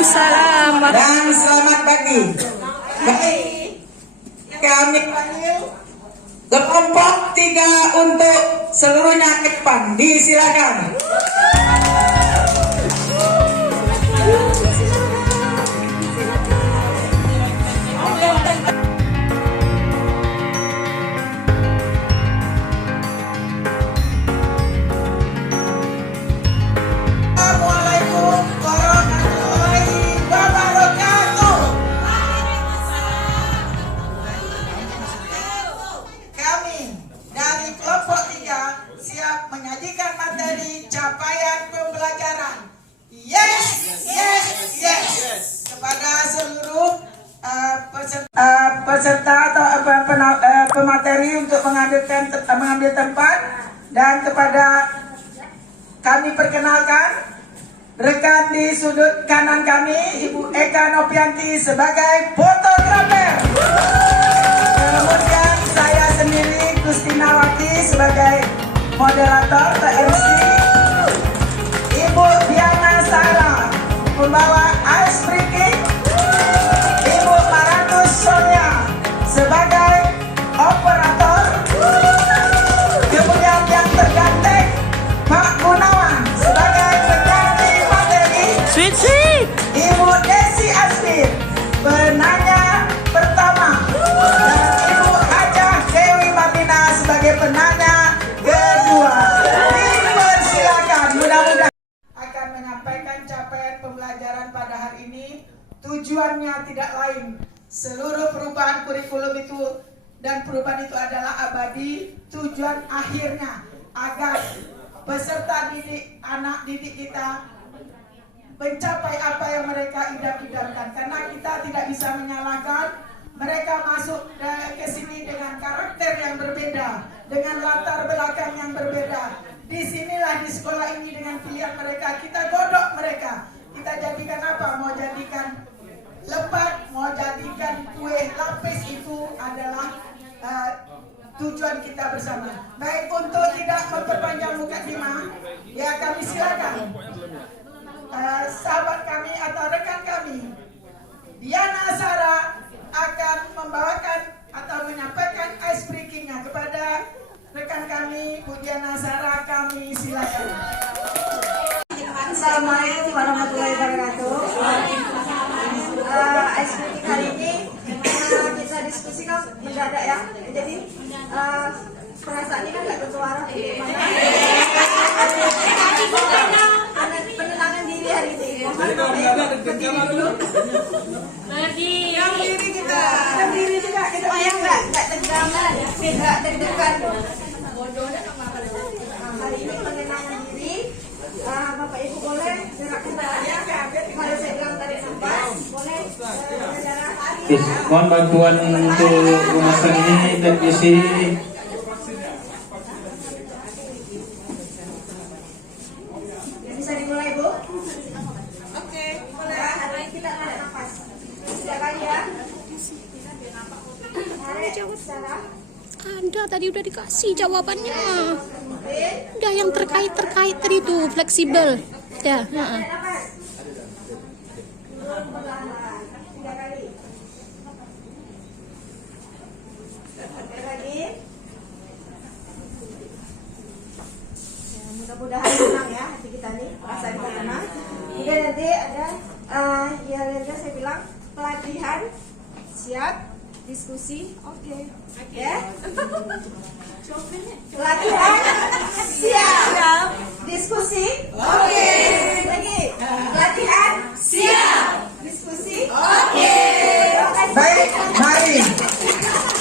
Waalaikumsalam. Dan selamat pagi. Baik, kami panggil kelompok 3 untuk seluruhnya ke depan. Disilakan. Menyajikan materi capaian pembelajaran. Yes. Kepada seluruh peserta atau pemateri untuk mengambil tempat, dan kepada kami perkenalkan rekan di sudut kanan kami, Ibu Eka Nopianti sebagai fotografer. Kemudian saya sendiri, Gustinawati, sebagai moderator atau MC. Ibu Diana Sarah membawa ice breaking. Ibu Maratus Sonia sebagai operator. Kemudian yang terganteng Pak Gunawan sebagai penyaji materi. Sweet. Ibu Desi Aslir penanya pertama, dan Ibu Hajah Dewi Martina sebagai penanya kedua. Dipersilakan. Mudah-mudahan akan menyampaikan capaian pembelajaran pada hari ini. Tujuannya tidak lain, seluruh perubahan kurikulum itu dan perubahan itu adalah abadi. Tujuan akhirnya agar peserta didik, anak didik kita mencapai apa yang mereka idam-idamkan. Karena kita tidak bisa menyalahkan mereka masuk ke sini dengan karakter yang berbeda, dengan latar belakang yang berbeda. Disinilah di sekolah ini dengan pilihan mereka, kita godok mereka. Kita jadikan apa? Mau jadikan lepat, mau jadikan kue lapis, itu adalah tujuan kita bersama. Baik, untuk tidak memperpanjang mukadimah, ya kami silakan sahabat kami atau rekan kami Diana Sarah akan membawakan atau menyampaikan ice breakingnya kepada rekan kami Bu Diana Sarah. Kami silakan. Assalamualaikum warahmatullahi wabarakatuh. Ice breaking hari ini kita diskusikan mendadak ya. Jadi perasaan ini kan nggak tentu arah. Penenangan diri hari ini. Berdiri dulu. Berdiri kita. Berdiri juga. Kita nggak tegang, tidak deg-degan. Hari ini penenangan diri. Bapak Ibu boleh gerakkan tangannya. Kalau saya bilang tarik nafas, boleh berdarah. Mohon bantuan untuk rumasan ini dan isi. Bisa dimulai, Bu? Oke, boleh. Hari kita tarik nafas. Silakan ya. Tarik Sarah. Anda tadi udah dikasih jawabannya. Udah yang terkait tadi itu fleksibel. Ya. Mudah-mudahan tenang ya hati kita nih, perasaan kita tenang. Kemudian nanti ada yang saya bilang pelatihan, siap, diskusi, oke. Ya. Pelatihan, siap, diskusi, oke. Lagi, pelatihan, siap, diskusi, oke. Baik, mari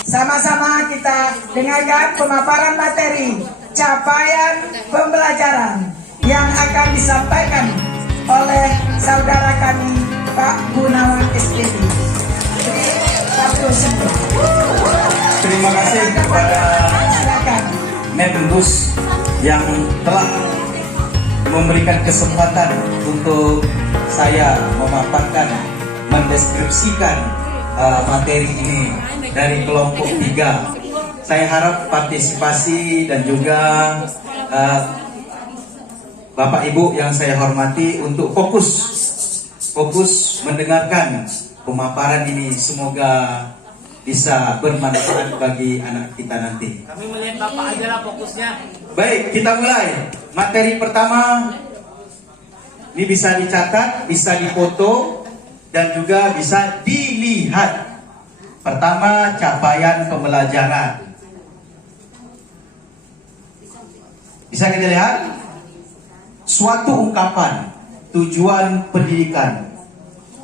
sama-sama kita dengarkan pemaparan materi capaian pembelajaran yang akan disampaikan oleh saudara kami Pak Gunawan SPD. Terima kasih kepada Menbus yang telah memberikan kesempatan untuk saya memaparkan, mendeskripsikan materi ini dari kelompok 3. Saya harap partisipasi dan juga Bapak Ibu yang saya hormati untuk fokus fokus mendengarkan pemaparan ini. Semoga bisa bermanfaat bagi anak kita nanti. Kami melihat Bapak aja lah fokusnya. Baik, kita mulai. Materi pertama ini bisa dicatat, bisa difoto, dan juga bisa dilihat. Pertama, capaian pembelajaran. Bisa kita lihat? Suatu ungkapan tujuan pendidikan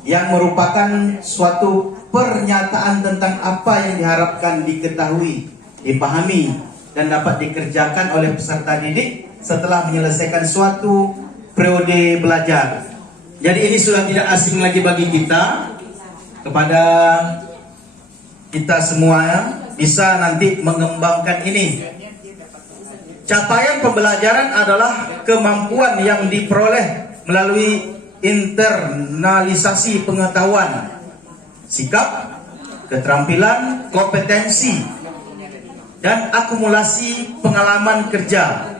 yang merupakan suatu pernyataan tentang apa yang diharapkan diketahui, dipahami, dan dapat dikerjakan oleh peserta didik setelah menyelesaikan suatu periode belajar. Jadi ini sudah tidak asing lagi bagi kita. Kepada kita semua bisa nanti mengembangkan ini. Capaian pembelajaran adalah kemampuan yang diperoleh melalui internalisasi pengetahuan, sikap, keterampilan, kompetensi, dan akumulasi pengalaman kerja.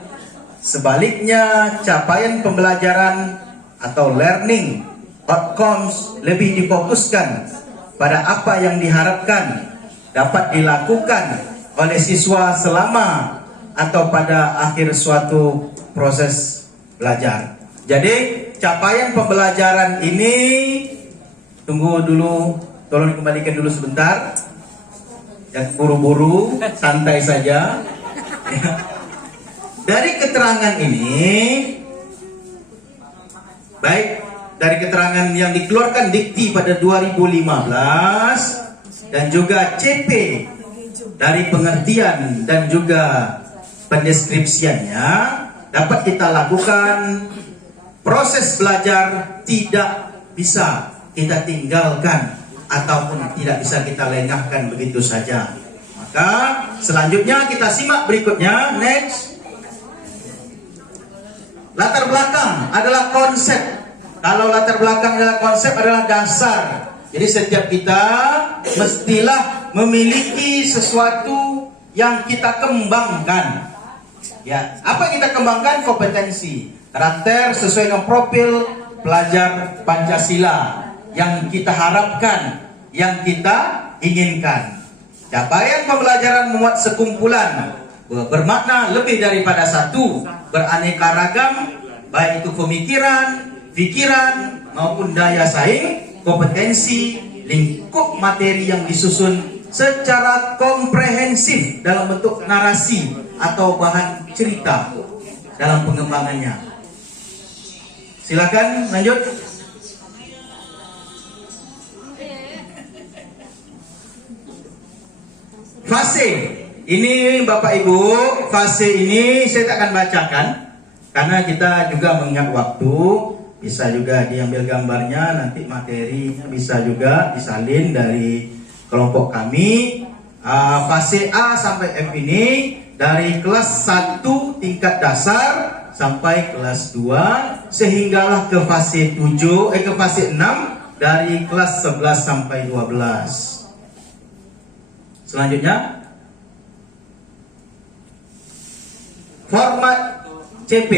Sebaliknya, capaian pembelajaran atau learning outcomes lebih difokuskan pada apa yang diharapkan dapat dilakukan oleh siswa selama atau pada akhir suatu proses belajar. Jadi capaian pembelajaran ini, tunggu dulu, tolong dikembalikan dulu sebentar. Jangan buru-buru, santai saja. Dari keterangan ini, baik dari keterangan yang dikeluarkan Dikti pada 2015 dan juga CP dari pengertian dan juga pendeskripsiannya, dapat kita lakukan proses belajar tidak bisa kita tinggalkan ataupun tidak bisa kita lengahkan begitu saja. Maka selanjutnya kita simak berikutnya. Next. Latar belakang adalah konsep. Kalau latar belakang adalah konsep, adalah dasar. Jadi setiap kita mestilah memiliki sesuatu yang kita kembangkan. Ya, apa yang kita kembangkan? Kompetensi, karakter sesuai dengan profil pelajar Pancasila yang kita harapkan, yang kita inginkan. Capaian pembelajaran memuat sekumpulan bermakna lebih daripada satu, beraneka ragam, baik itu pemikiran, pikiran maupun daya saing, kompetensi, lingkup materi yang disusun secara komprehensif dalam bentuk narasi atau bahan cerita dalam pengembangannya. Silakan lanjut. Fase ini Bapak Ibu, fase ini saya tak akan bacakan karena kita juga mengingat waktu. Bisa juga diambil gambarnya, nanti materinya bisa juga disalin dari kelompok kami. Fase A sampai F ini dari kelas 1 tingkat dasar sampai kelas 2, sehinggalah ke fase 7 ke fase 6 dari kelas 11 sampai 12. Selanjutnya format CP.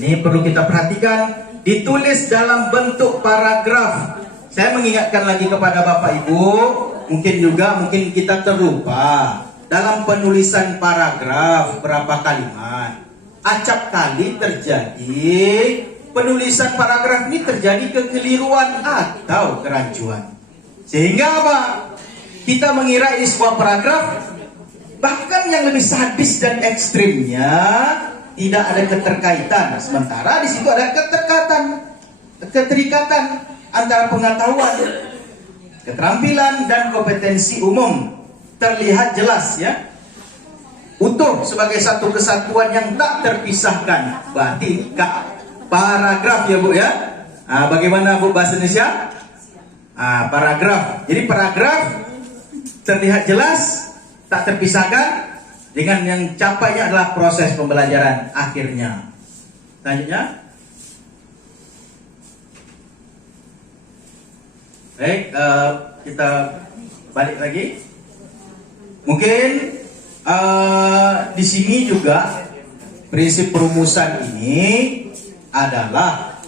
Ini perlu kita perhatikan, ditulis dalam bentuk paragraf. Saya mengingatkan lagi kepada Bapak Ibu, mungkin kita terlupa dalam penulisan paragraf berapa kalimat. Acap kali terjadi penulisan paragraf ini terjadi kekeliruan atau kerancuan. Sehingga apa? Kita mengira ini sebuah paragraf, bahkan yang lebih sadis dan ekstrimnya tidak ada keterkaitan. Sementara di situ ada keterikatan antara pengetahuan, keterampilan dan kompetensi umum. Terlihat jelas ya, utuh sebagai satu kesatuan yang tak terpisahkan. Berarti paragraf ya Bu ya. Bagaimana Bu bahasa Indonesia? Paragraf. Jadi paragraf terlihat jelas, tak terpisahkan dengan yang capainya adalah proses pembelajaran akhirnya. Selanjutnya, baik, kita balik lagi. Mungkin di sini juga prinsip perumusan ini adalah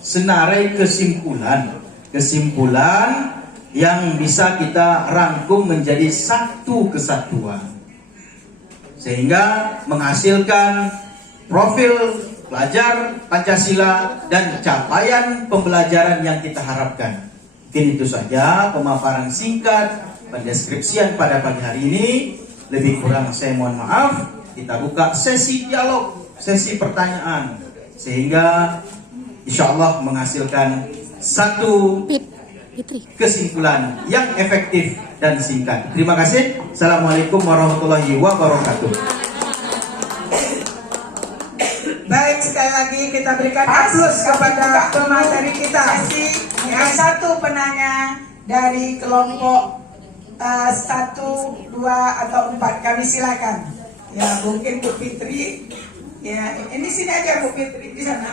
senarai kesimpulan kesimpulan yang bisa kita rangkum menjadi satu kesatuan, sehingga menghasilkan profil pelajar Pancasila dan capaian pembelajaran yang kita harapkan. Mungkin itu saja pemaparan singkat pendeskripsian pada pagi hari ini. Lebih kurang saya mohon maaf. Kita buka sesi dialog, sesi pertanyaan, sehingga insya Allah menghasilkan satu Fitri. kesimpulan yang efektif dan singkat. Terima kasih. Assalamualaikum warahmatullahi wabarakatuh. Baik, sekali lagi kita berikan aplaus kepada pemateri kita. Yang satu penanya dari kelompok 1, 2, atau 4. Kami silakan. Ya, mungkin Bu Fitri. Ya, ini sini aja Bu Fitri, di sana.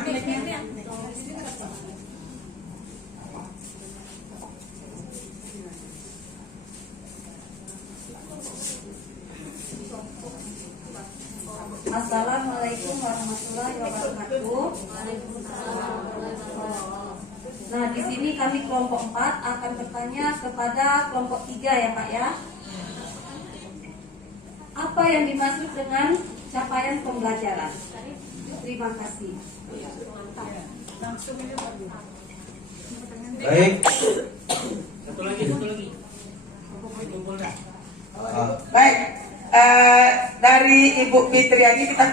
Assalamualaikum warahmatullahi wabarakatuh. Nah, di sini kami kelompok 4 akan bertanya kepada kelompok 3 ya Pak ya. Apa yang dimaksud dengan capaian pembelajaran? Terima kasih. Baik. Satu lagi. Baik, dari Ibu Fitri ini kita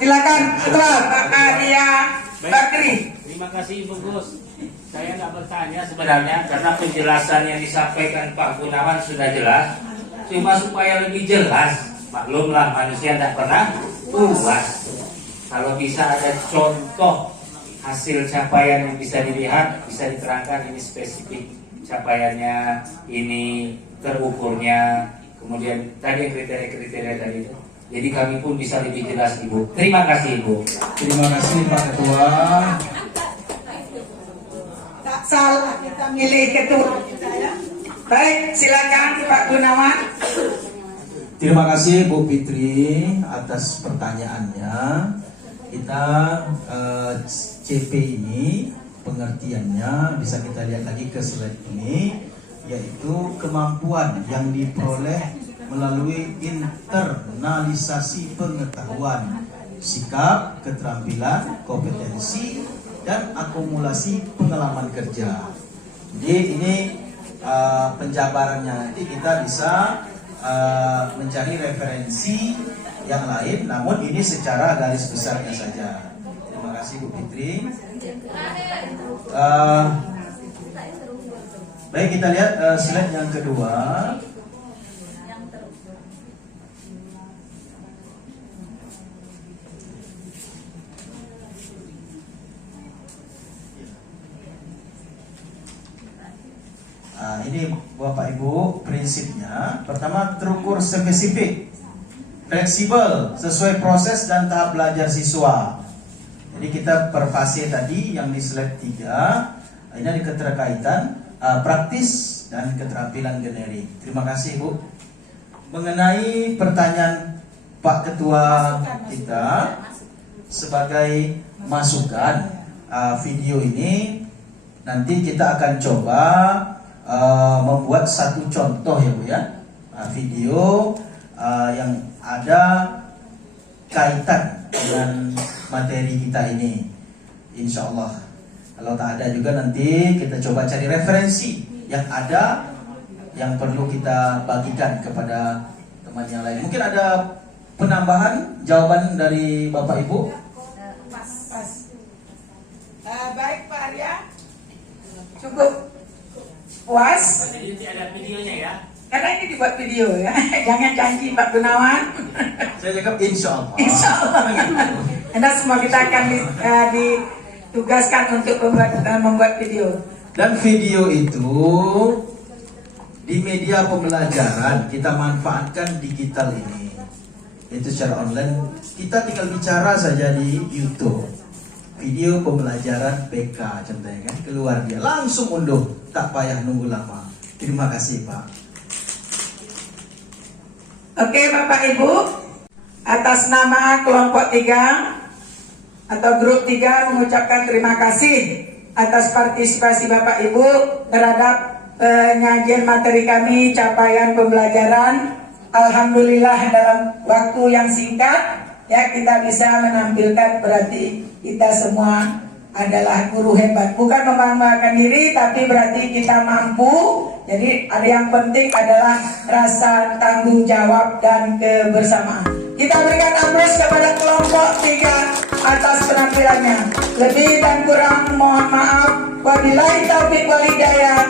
silakan Ketua Pak Arya Bakri. Terima kasih Ibu Gus. Saya nggak bertanya sebenarnya karena penjelasan yang disampaikan Pak Gunawan sudah jelas. Cuma supaya lebih jelas, maklumlah manusia tidak pernah puas. Kalau bisa ada contoh hasil capaian yang bisa dilihat, bisa diterangkan ini spesifik capaiannya, ini terukurnya, kemudian tadi kriteria-kriteria tadi itu. Jadi kami pun bisa lebih jelas Ibu. Terima kasih Ibu. Terima kasih Pak Ketua. Tak salah kita milih ketua. Baik, silakan Pak Gunawan. Terima kasih Bu Fitri atas pertanyaannya. Kita CP ini pengertiannya bisa kita lihat lagi ke slide ini, yaitu kemampuan yang diperoleh melalui internalisasi pengetahuan, sikap, keterampilan, kompetensi, dan akumulasi pengalaman kerja. Jadi ini penjabarannya, nanti kita bisa mencari referensi yang lain, namun ini secara garis besarnya saja. Terima kasih Bu Fitri. Baik, kita lihat slide yang kedua. Ini Bapak Ibu prinsipnya. Pertama, terukur spesifik, fleksibel, sesuai proses dan tahap belajar siswa. Jadi kita per fase tadi yang di slide 3, ini ada keterkaitan praktis dan keterampilan generik. Terima kasih Bu. Mengenai pertanyaan Pak Ketua kita sebagai masukan, video ini nanti kita akan coba membuat satu contoh ya Bu ya, video yang ada kaitan dengan materi kita ini, insya Allah. Kalau tak ada juga nanti kita coba cari referensi yang ada, yang perlu kita bagikan kepada teman yang lain. Mungkin ada penambahan jawaban dari Bapak Ibu? Pas. Baik Pak Arya, cukup puas. Jadi ada videonya ya. Karena ini dibuat video ya. Jangan janji Pak Gunawan. Saya cakap insya Allah. Insya Allah. Anda semua kita akan ditugaskan untuk membuat video. Dan video itu di media pembelajaran kita manfaatkan digital ini. Itu secara online. Kita tinggal bicara saja di YouTube. Video pembelajaran PK contohnya kan, keluar dia langsung unduh, tak payah nunggu lama. Terima kasih Pak. Oke Bapak Ibu, atas nama kelompok 3 atau grup 3 mengucapkan terima kasih atas partisipasi Bapak Ibu terhadap penyajian materi kami, capaian pembelajaran. Alhamdulillah dalam waktu yang singkat ya kita bisa menampilkan, berarti kita semua adalah guru hebat. Bukan membanggakan diri, tapi berarti kita mampu. Jadi ada yang penting adalah rasa tanggung jawab dan kebersamaan. Kita berikan aplaus kepada kelompok 3 atas penampilannya. Lebih dan kurang mohon maaf. Wabillahi taufiq wal hidayah.